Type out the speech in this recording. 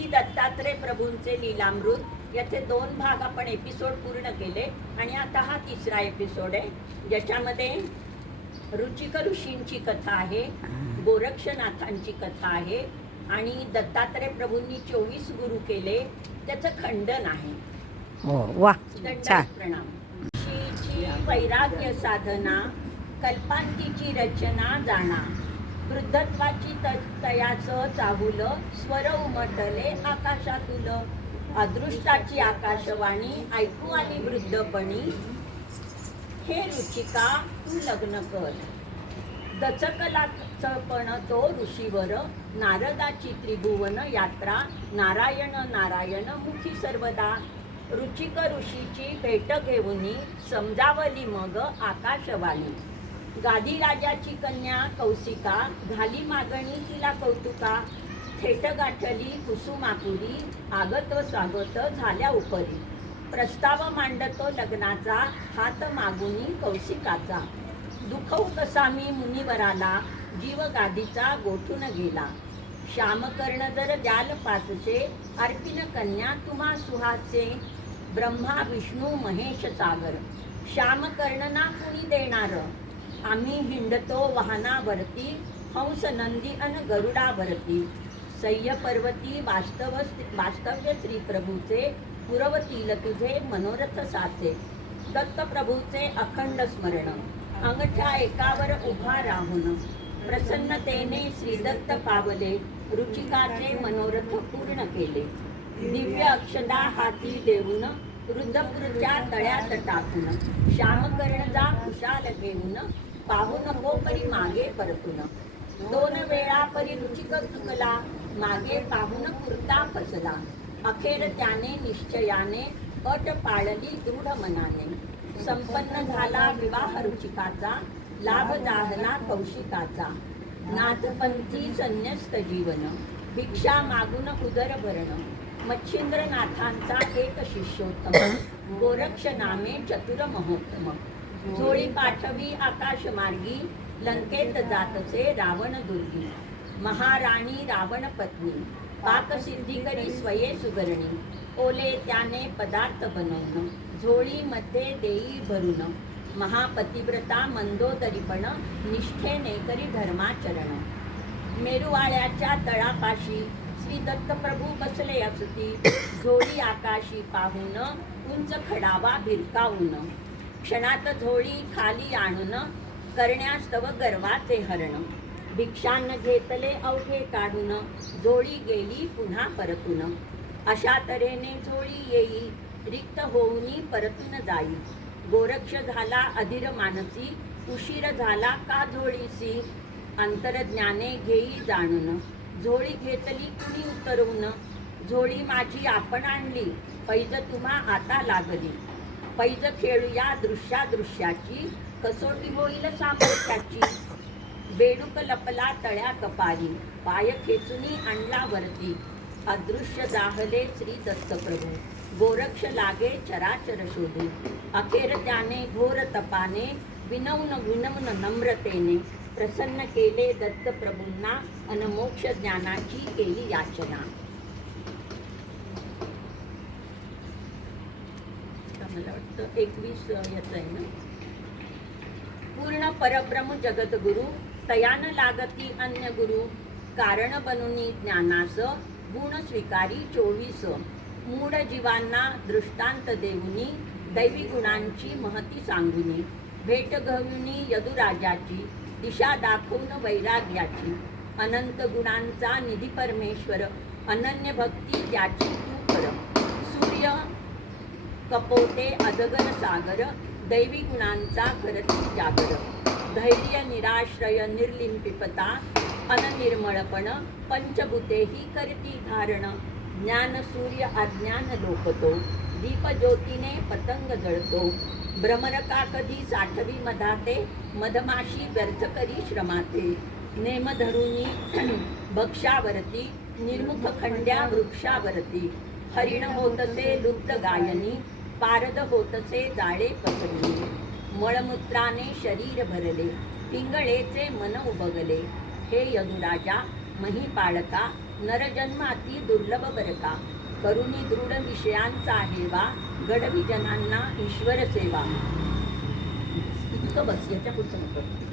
श्री दत्तात्रय प्रभूंचे लीलामृत याचे 2 भाग आपण एपिसोड पूर्ण केले आणि आता हा 3रा एपिसोड आहे, ज्याच्यामध्ये रुचिक ऋषींची कथा आहे, गोरक्षनाथांची कथा आहे आणि दत्तात्रय प्रभूंनी 24 गुरु केले त्याचं खंडन आहे. वा, दंडवत प्रणाम. ऋषीची वैराग्य साधना, कल्पांतीची रचना जाणा, वृद्धत्वाची तयाचं चाहुल, स्वर उमटले आकाशातुल, अदृष्टाची आकाशवाणी ऐकू आली वृद्धपणी, हे रुचिका तू लग्न कर. दचकलाच पण तो ऋषीवर, नारदाची त्रिभुवन यात्रा, नारायण नारायण मुखी सर्वदा. रुचिक ऋषीची भेट घेऊनी, समजावली मग आकाशवाणी. गादी राजाची कन्या कौशिका, झाली मागणी तिला कौतुका, थेट गाठली कुसुमापुरी, आगत व स्वागत झाल्या उपरी. प्रस्ताव मांडतो लग्नाचा, हात मागुनी कौशिकाचा. दुखवू कसा मी मुनिवराला, जीव गादीचा गोठून गेला. श्यामकर्ण जर द्याल पाचशे, अर्पिन कन्या तुम्हा सुहासे. ब्रह्मा विष्णू महेश सागर, श्यामकर्ण ना कुणी देणार. आम्ही हिंडतो वाहनावरती, हंस नंदी अन गरुडावरती. सह्य पर्वती वास्तव्य श्री प्रभूचे, पुरवतील तुझे मनोरथ साचे. दत्त प्रभूचे अखंड स्मरण, अंगठ्या एकावर उभा राहून. प्रसन्नतेने श्रीदत्त पावले, रुचिकाचे मनोरथ पूर्ण केले. दिव्य अक्षदा हाती देऊन, वृद्धपूरच्या तळ्यात टाकून. श्यामकर्ण जा खुशाल घेऊन, पाहून हो परी मागे परतून. 2 वेळा परी रुचिक चुकला, मागे पाहून कुर्ता फसला. अखेर त्याने निश्चयाने, अट पाळली दृढ मनाने. संपन्न झाला विवाह रुचिकाचा, लाभ जाहला कौशिकाचा. नाथपंथी संन्यस्त जीवन, भिक्षा मागून उदर भरण. मच्छिंद्रनाथांचा एक शिष्योत्तम, गोरक्ष नामे चतुर महोत्तम. झोळी पाठवी आकाशमार्गी, लंकेत जातसे रावण दुर्गी. महाराणी रावण पत्नी, पाकसिद्धी करी स्वये सुगरणी. ओले त्याने पदार्थ बनवून, झोळीमध्ये देई भरून. महापतिव्रता मंदोदरीपण, निष्ठेने करी धर्माचरण. मेरुवाळ्याच्या तळापाशी, श्री दत्तप्रभू बसले असती. झोळी आकाशी पाहून, उंच खडावा भिरकावून. क्षणात झोळी खाली आणून, करण्यास्तव गर्वाचे हरण. भिक्षान्न घेतले अवघे काढून, झोळी गेली पुन्हा परतून. अशा तऱ्हेने झोळी येई, रिक्त होऊनी परतून जाई. गोरक्ष झाला अधीर मानसी, उशीर झाला का झोळीसी. अंतरज्ञाने घेई जाणून, झोळी घेतली कुणी उतरवून. झोळी माझी आपण आणली, पैज तुम्हा आता लागली. पैज खेळूया दृश्याची, कसोटी होईल सामर्थ्याची. बेडूक लपला तळ्या कपारी, पाय खेचुनी आणला वरती. अदृश्य जाहले श्री दत्तप्रभू, गोरक्ष लागे चराचर शोधू. अखेर त्याने घोर तपाने, विनवून नम्रतेने. प्रसन्न केले दत्तप्रभूंना, अन मोक्ष ज्ञानाची केली याचना. मला वाटतं 21 याचं आहे ना. पूर्ण परब्रह्म जगद्गुरु, तयान लागती अन्य गुरु. कारण बनूनी ज्ञानास, गुण स्वीकारी 24. मूढ जीवांना दृष्टांत देऊनी, दैवी गुणांची महती सांगुनी. भेट घेऊनी यदुराजाची, दिशा दाखवून वैराग्याची. अनंत गुणांचा निधी परमेश्वर, अनन्य भक्ती त्याची तू कर. सूर्य कपोते अजगर सागर, दैवी गुणांचा करती जागर. धैर्य निराश्रय निर्लिंपिपता, अननिर्मळपण, पंचभूतेही करती धारण. ज्ञान सूर्य अज्ञान लोकतो, दीप ज्योतीने पतंग जळतो. भ्रमरका कधी साठवी मधाते, मधमाशी व्यर्थ करी श्रमाते. नेम धरुनी भक्षावरती, निर्मुख खंड्या वृक्षावरती. हरिण होतसे लुप्त गायनी, पारद होतसे जाळे पसरली. मळमूत्राने शरीर भरले, पिंगळेचे मन उबगले. हे यदुराजा महिपाळका, नरजन्म अति दुर्लभ बरं का, करुणी दृढ विषयांचा आहे वा, गडविजनांना ईश्वर सेवा. इतकं बस, याच्या पुढचं नको.